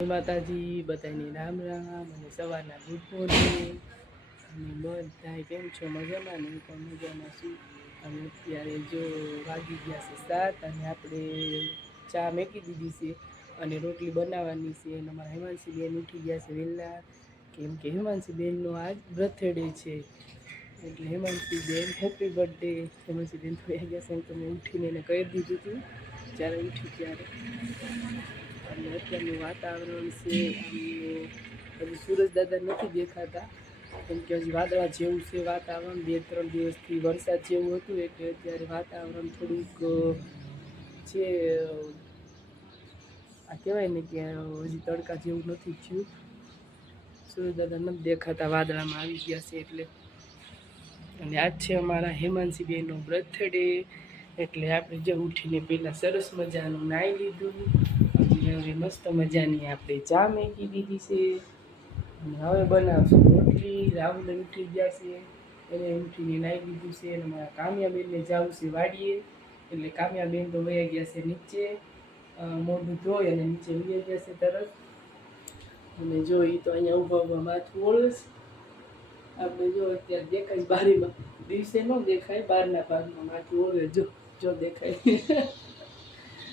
માતાજી બધાને રામ રામ અને સવારના ગુડ મોર્નિંગ અને બધા કેમ છો મજામાં ને પણ મજામાં છું અને અત્યારે જો વાગી ગયા છે 7 અને આપણે ચા મેકી દીધી છે અને રોટલી બનાવવાની છે અને અમારા હેમાંસી બેન ઉઠી ગયા છે વહેલા કેમ કે હેમાંસી બેનનો આજ બર્થડે છે એટલે હેમાંસી બેન હેપી બર્થડે હેમાંસી બેન થઈ ગયા છે તો મેં ઉઠીને એને કહી દીધું હતું જ્યારે ઉઠી ત્યારે અને અત્યારનું વાતાવરણ છે હજી સૂરજ દાદા નથી દેખાતા કેમ કે હજી વાદળા જેવું છે વાતાવરણ 2-3 દિવસથી વરસાદ જેવું હતું એટલે અત્યારે વાતાવરણ થોડુંક છે આ કહેવાય ને કે હજી તડકા જેવું નથી થયું સૂરજ દાદા નથી દેખાતા વાદળામાં આવી ગયા છે એટલે અને આજ છે અમારા હેમાંસી બેનનો બર્થડે એટલે આપણે જો ઉઠીને પહેલાં સરસ મજાનું નાહી લીધું હવે મસ્ત મજાની આપણે ચા મેકી દીધી છે અને હવે બનાવશું રોટલી રાહુલ ઉઠી ગયા છે એને ઉઠીને નાહી લીધું છે અને મારા કામ્યાબેનને જવું છે વાડીએ એટલે કામ્યાબેન તો વયા ગયા છે નીચે મોઢું ધોઈ અને નીચે વયા ગયા છે તરત અને જો એ તો અહીંયા ઊભા ઊભા માથું ઓળે છે આપણે જો અત્યારે દેખાય બારીમાં દિવસે ન દેખાય બહારના ભાગમાં માથું ઓળે જો દેખાય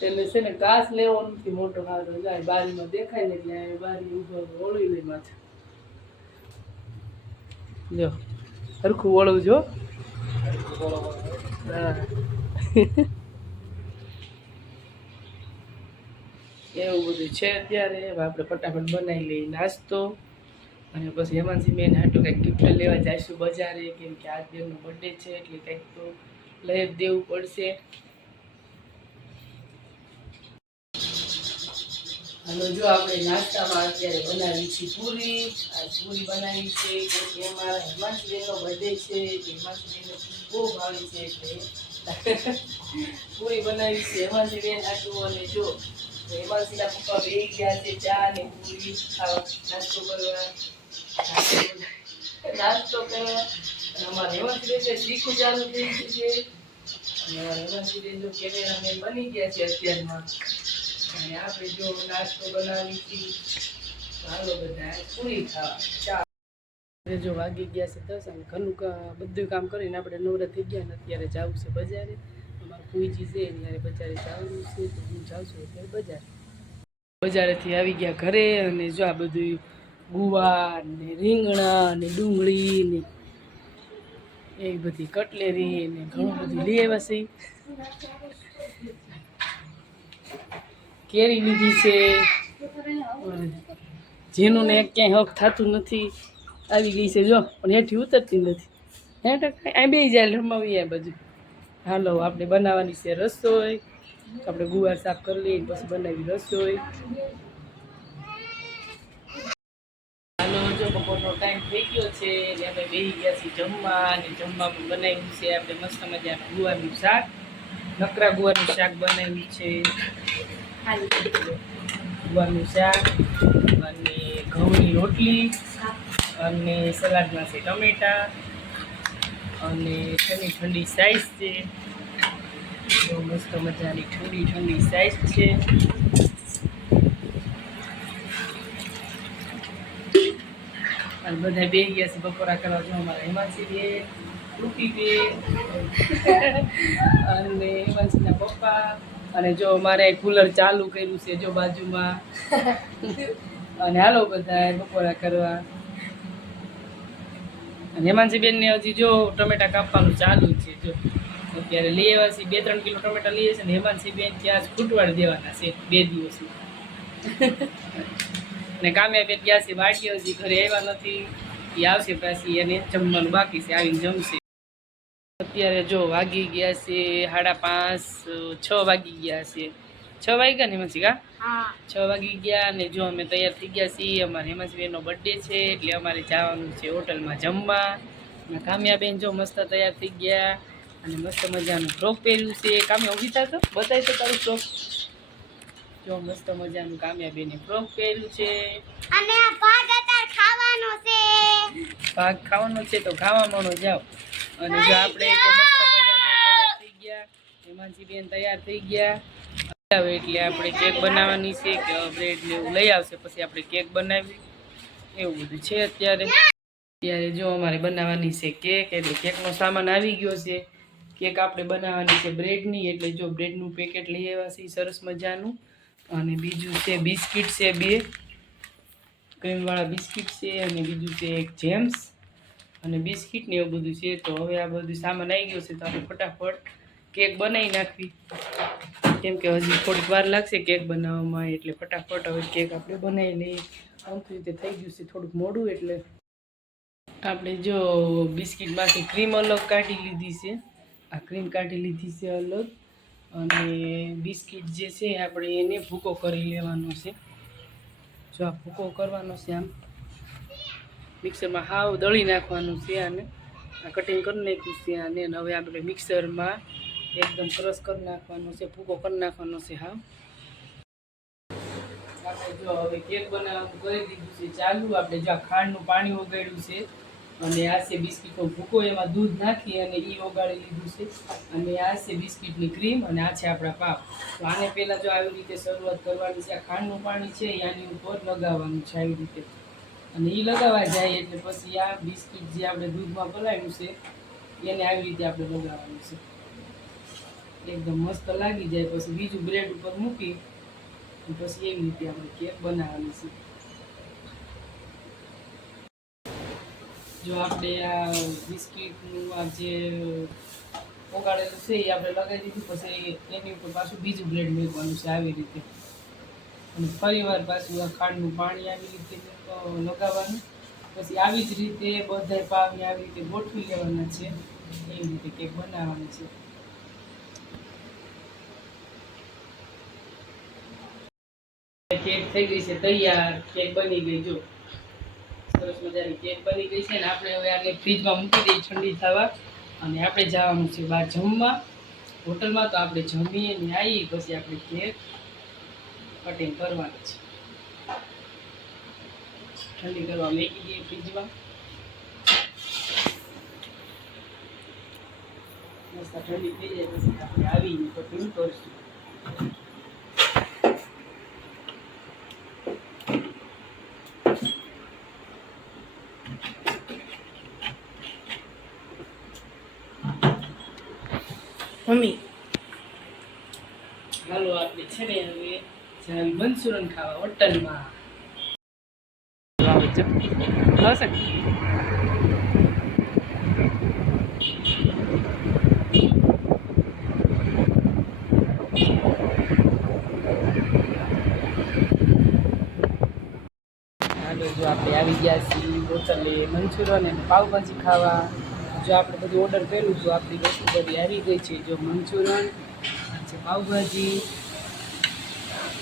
એટલે છે ને ઘાસ લેવો નથી મોટો હારો જાય બારીમાં દેખાય ને એટલે બારી ઊભા ઓળી લે માથું જો હરખું ઓળવું જો હા એવું બધું છે અત્યારે આપણે ફટાફટ બનાવી લઈએ નાસ્તો અને પછી હેમાંસી બેન હાટું કંઈક ગિફ્ટ લેવા જઈશું બજારે કેમ કે આજ બેનનો બર્થડે છે એટલે કંઈક તો લઈ જ દેવું પડશે અને જો આપણે નાસ્તામાં અત્યારે બનાવી છે પૂરી આ પૂરી બનાવી છે કેમ કે અમારા હેમાંસી બેનનો બર્થડે છે હેમાંસી બેનનો બહુ ભાવે છે એટલે પૂરી બનાવી છે હેમાંસી બેન હાટું અને જો હેમાંસીના પપ્પા બેસી ગયા છે ચા અને પૂરી ખાવા નાસ્તો કરવા અમારા હેમાંસી બેન શીખવું ચાલુ થઈ ગયું છે અને હેમાંસી બેન જો કેમેરામેન બની ગયા છે અત્યારમાં અને આપણે જો નાસ્તો બનાવી છીએ હાલો બધા પૂરી ખાવા ચા જો વાગી ગયા છે 10 અને ઘરનું બધું કામ કરીને આપણે નવરા થઈ ગયા ને અત્યારે જવું છે બજારે અમારું પૂઈજી છે ત્યારે બજારે જવાનું છે તો હું જાઉં છું અત્યારે બજારેથી આવી ગયા ઘરે અને જો આ બધું ગુવાર ને રીંગણા ને ડુંગળી ને એવી બધી કટલેરી ને ઘણું બધું લઈ આવ્યા છે કેરી લીધી છે જેનું ને ક્યાંય હક થતું નથી આવી ગઈ છે જો પણ હેઠી ઉતરતી નથી અહીં બે જાય રમાવી આ બધું હાલો આપણે બનાવવાની છે રસોઈ આપણે ગુવાર સાફ કરી લઈએ પછી બનાવી રસોઈ હાલો જો બપોરનો ટાઈમ થઈ ગયો છે એટલે અમે બેસી ગયા છીએ જમવા અને જમવામાં બનાવ્યું છે આપણે મસ્ત મજાનું ગુવારનું શાક નકરા ગુવારનું શાક બનાવ્યું છે ગુવારનું શાક અને ઘઉંની રોટલી અને સલાડમાં છે ટમેટા અને ઠંડી ઠંડી સાઈઝ છે બહુ મસ્ત મજાની ઠંડી ઠંડી સાઈઝ છે અને બધા બે ગયા છે બપોરા કરવા જો અમારા હેમાંસી બેન રૂપી બેન અને હેમાંસીના પપ્પા અને જો મારે કુલર ચાલુ કર્યું છે જો બાજુમાં અને હાલો બધા બપોરા કરવા અને હેમાંસી બેનને હજી જો ટમેટા કાપવાનું ચાલુ છે જો અત્યારે લઈ આવ્યા છે 2-3 કિલો ટમેટા લઈએ છે ને હેમાંસી બેન ત્યાં જ ફૂટવાડી દેવાના છે 2 દિવસમાં અને કામ્યાબેન ગયા છે વાડીએ હજી ઘરે આવ્યા નથી એ આવશે પાછી એને જમવાનું બાકી છે આવીને જમશે અત્યારે જો વાગી ગયા છે 5:30 6 વાગી ગયા છે 6 વાગ્યા ને હેમાંસી કા 6 વાગી ગયા અને જો અમે તૈયાર થઈ ગયા છીએ અમારા હેમાંસી બેનનો બર્થડે છે એટલે અમારે જવાનું છે હોટલમાં જમવા અને કામ્યાબેન જો મસ્ત તૈયાર થઈ ગયા અને મસ્ત મજાનું ફ્રોક પહેર્યું છે કામ્યા ઊભી થા તો બતાવી તો તારું ફ્રોક જો મસ્ત મજાનું કામ્યાબેને ફ્રોક પહેર્યું છે અને આ ભાગ અત્યારે ખાવાનો છે ભાગ ખાવાનો છે તો ખાવા માંડો જાઓ અને જો આપણે મસ્ત મજાના તૈયાર થઈ ગયા હેમાંસી બેન તૈયાર થઈ ગયા આવે એટલે આપણે કેક બનાવવાની છે કે બ્રેડ ને એવું લઈ આવશે પછી આપણે કેક બનાવી એવું બધું છે અત્યારે જો અમારે બનાવવાની છે કેક એટલે કેકનો સામાન આવી ગયો છે કેક આપણે બનાવવાની છે બ્રેડની એટલે જો બ્રેડનું પેકેટ લઈ આવ્યા છે સરસ મજાનું અને બીજું છે બિસ્કિટ છે 2 ક્રીમવાળા બિસ્કિટ છે અને બીજું છે એક જેમ્સ અને બિસ્કિટ ને એવું બધું છે તો હવે આ બધું સામાન આવી ગયો છે તો આપણે ફટાફટ કેક બનાવી નાખવી કેમ કે હજી થોડીક વાર લાગશે કેક બનાવવામાં એટલે ફટાફટ હવે કેક આપણે બનાવી લઈએ આમ રીતે થઈ ગયું છે થોડુંક મોડું એટલે આપણે જો બિસ્કિટમાંથી ક્રીમ અલગ કાઢી લીધી છે આ ક્રીમ કાઢી લીધી છે અલગ અને બિસ્કિટ જે છે આપણે એને ભૂકો કરી લેવાનો છે જો આ ભૂકો કરવાનો છે આમ મિક્સરમાં હાવ દળી નાખવાનું છે આને આ કટિંગ કરી નાખ્યું છે આને હવે આપણે મિક્સરમાં એકદમ ક્રશ કરી નાખવાનું છે ભૂકો કરી નાખવાનો છે હાવ આપણે જો હવે કેક બનાવવાનું કરી દીધું છે ચાલુ આપણે જો ખાંડનું પાણી ઓગાળ્યું છે અને આ છે બિસ્કિટનો ભૂકો એમાં દૂધ નાખી અને એ ઓગાળી લીધું છે અને આ છે બિસ્કિટની ક્રીમ અને આ છે આપણા પાવ તો આને પહેલાં જો આવી રીતે શરૂઆત કરવાની છે આ ખાંડનું પાણી છે આની ઉપર લગાવવાનું છે આવી રીતે અને એ લગાવવા જાય એટલે પછી આ બિસ્કિટ જે આપણે દૂધમાં પલાળ્યું છે એને આવી રીતે આપણે લગાવવાનું છે એકદમ મસ્ત લાગી જાય પછી બીજું બ્રેડ ઉપર મૂકી પછી એવી રીતે આપણે કેક બનાવવાની છે જો આપણે આ બિસ્કિટનું આ જે ઓગાળેલું છે એ આપણે લગાવી દીધું પછી એની ઉપર પાછું બીજું બ્રેડ મૂકવાનું છે આવી રીતે અને ફરીવાર પાછું આ ખાંડનું પાણી આવી રીતે લગાવવાનું પછી આવી જ રીતે બધા પાવને આવી રીતે ગોઠવી લેવાના છે એવી રીતે કેક બનાવવાની છે કેક થઈ ગઈ છે તૈયાર કેક બની ગઈ જો સરસ મજાની કેક બની ગઈ છે ને આપણે હવે આને ફ્રીજમાં મૂકી દઈએ ઠંડી થવા અને આપણે જવાનું છે બહાર જમવા હોટલમાં તો આપણે જમીએ ને આવી પછી આપણે કેક કટિંગ કરવાની છે ઠંડી કરવા મૂકી દઈએ ફ્રીજમાં મસ્ત ઠંડી થઈ જાય પછી આપણે આવીને કટિંગ કરશું મમ્મી હાલો આપણે છે ને હવે જાવી મંચુરન ખાવા હોટલમાં આવે છે આવશે હાલો જો આપણે આવી ગયા છીએ હોટલે મંચુરન અને પાવભાજી ખાવા જો આપણે બધું ઓર્ડર કર્યું તો આપણી વસ્તુ બધી આવી ગઈ છે જો મંચુરન છે પાવભાજી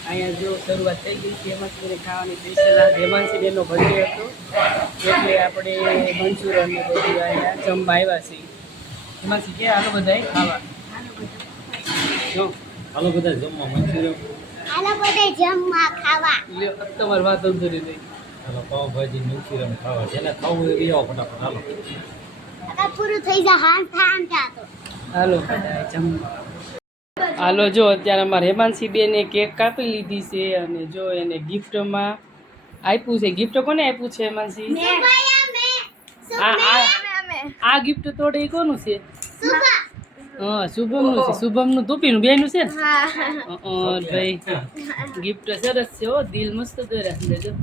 અહીંયા જો શરૂઆત થઈ ગઈ છે હેમાંસીબેને ખાવાની સ્પેશિયલ આ હેમાંસીબેનનો બર્થડે હતો એટલે આપણે મંચુરન ને બધું અહીંયા જમવા આવ્યા છીએ હેમાંસી કે હાલો બધા ખાવા જો હાલો બધા જમવા મંચુરિયન હાલો બધા જમવા ખાવા લ્યો તમારી વાત અધૂરી રહી હાલો પાવભાજી મંચુરિયન ખાવા જેને ખાવું એ આવો ફટાફટ હાલો આ પૂરું થઈ જા હાન થાન જાતો હાલો બધા જમવા હાલો જો અત્યારે અમારે હેમાંસી બેને કેક કાપી લીધી છે અને જો એને ગિફ્ટમાં આપ્યું છે ગિફ્ટ કોને આપ્યું છે હેમાંસી આ ગિફ્ટ તોડે એ કોનું છે હા શુભમનું છે શુભમનું ટોપીનું બેનું છે ને ભાઈ ગિફ્ટ સરસ છે હો દિલ મસ્ત દોર્યા છે જો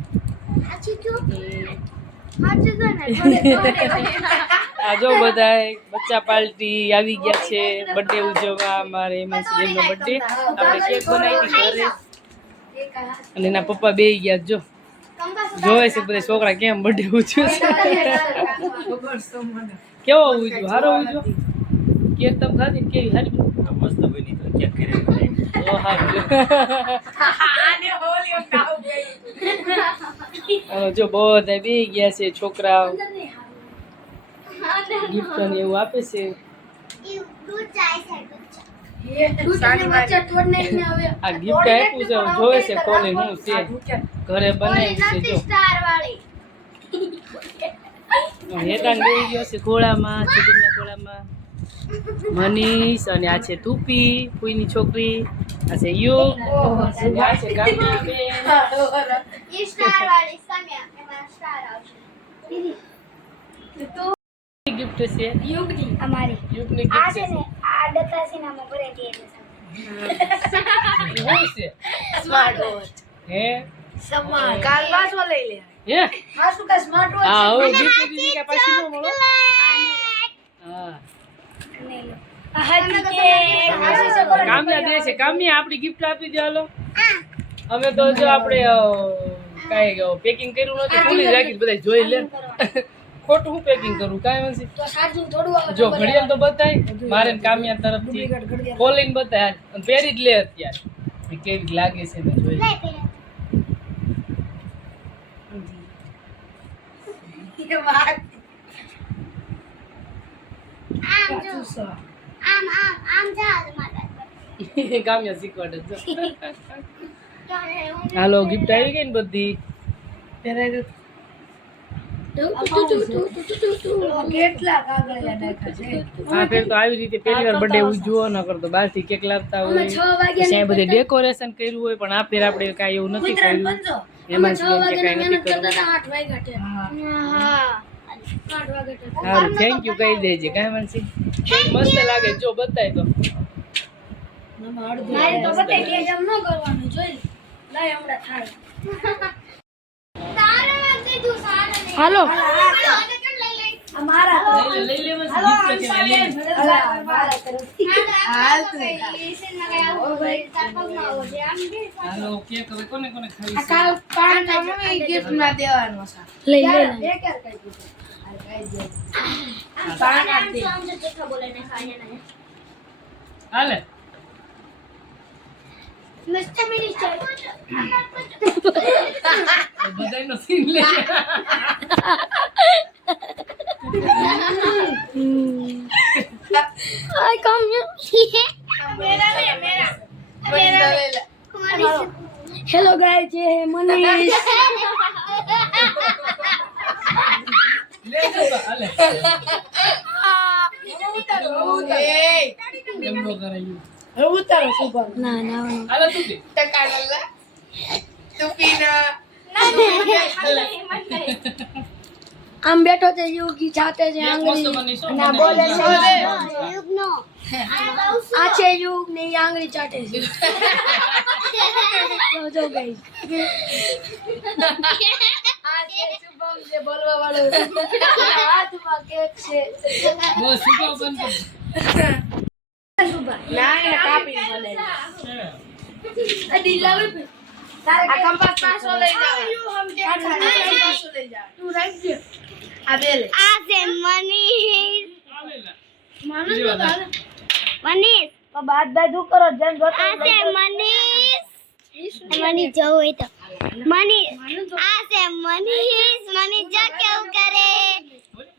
આ જો બધા બચ્ચા પાર્ટી આવી ગયા છે બર્થડે ઉજવવા અમારે હેમાંસીબેનનો બર્થડે આપણે કેક બનાવી ઘરે અને એના પપ્પા બેહી ગયા જો જોવે છે બધા છોકરા કેમ બર્થડે ઉજવે છે કેવો ઉજવ્યો સારો ઉજવ્યો કેક તમે ખાધી કેવી સારી મસ્ત બની તો કેક કરે ઓ હારું જો બધા બેહી ગયા છે છોકરા ગિફ્ટ ને એવું આપે છે આ ગિફ્ટ આપ્યું છે જોવે છે કોને હું છે ઘરે બનાવ્યું છે જો હેતાન બેહી ગયો છે ખોળામાં ચિકનના ખોળામાં મનીષ અને આ છે તુપી ફૂઈની છોકરી, આ છે યુગ, અને આ છે કામ્યાબેન. ये स्टार वाली साम्या एમાં સ્ટાર આવશે તો ગિફ્ટ છે યુગની અમારી યુગની આ ગિફ્ટ છે ને આ દત્તાસીનામાં ભરેલી એટલે શું છે સ્માર્ટ વોચ હે સ્માર્ટ કાલ પાછો લઈ લે હે પાછું કા સ્માર્ટ વોચ હા હવે ગિફ્ટ દીધી કે પાછી ન મળો હા કામ્યા દે છે કામ્યા આપણી ગિફ્ટ આપી દે હાલો અમે તો જો આપણે કાંઈ પેકિંગ કર્યું નથી ખુલ્લી જ રાખી બધા જોઈ લે ખોટું હું પેકિંગ કરું કાંઈ નથી તો સાચું થોડું જો ઘડિયાળ તો બતાય મારે ને કામ્યા તરફથી ખોલીને બતાય અને પહેરી જ લે અત્યારે કેવી લાગે છે ને જોઈ લે. આમ જા માતા કામ્યા શીખવાડે જો હાલો ગિફ્ટ આવી ગઈ ને બધી પહેરાઈ દે. કેટલા કાગળિયા નાખ્યા છે આ ફેર તો આવી રીતે પહેલી વાર બર્થડે ઉજવો ન કરતો બહારથી કેક લાવતા હોય પછી આ બધે ડેકોરેશન કર્યું હોય પણ આ ફેર આપણે કાંઈ એવું નથી કર્યું એમાં જ કાંઈ નથી કર્યું. સારું થેન્ક યુ કહી દેજે કાંઈ માનસી મસ્ત લાગે જો બતાય તો મારે તો બતે કે જમ ન કરવાનું જોઈ લાય હમણાં થાય તારે કીધું સારા ને હાલો અમારા તો લઈ લેવા gift છે લઈ લે. હાલ તું હાલો કેક હવે કોને કોને ખાવી છે કાલ પાન અમે ગિફ્ટ માં દેવાનો છે લઈ લે બે કર કઈ દીધું પાન આપી સમજો તીખા બોલે ને ખાયા ને હાલે મિસ્ટર મિનિસ્ટર બધાયનો સીન લે आई कम मेरा हेलो गाइस ये है मनीष લે જો હાલે એમ નો કરાયું उतारो सुपर ना ना હાલે તું દે टकाला तू पीना આમ બેઠો છે યુગી જાતે છે એક આંગળી મસ્ત બની છો ના મને બોલે ગમતું. છે યુગ નો આ છે યુગ ને ઈ આંગળી ચાટે છે જો ગાઈસ આ છે શુભમ જે બોલવા વાળો હાથમાં કેક છે બસ સુપર બન શુભમ ના ના કાપી બોલે છે આ ડીલાવી તારે આ કંપાસ પાછો લઈ જાવ હમ કે પાછો લઈ જાવ તું રાખજે આ બેલે આ છે મનીષ ચાલે લા માનો તો મનીષ તો બાદ બાદ કરો જન જોતો આ છે મનીષ મનીષ જો હોય તો મનીષ આ છે મનીષ મનીષ જો કેવું કરે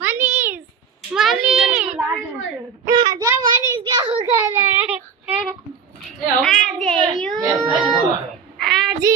મનીષ મનીષ આજા મનીષ કેવું કરે એ આવું આજે યુ એ આજે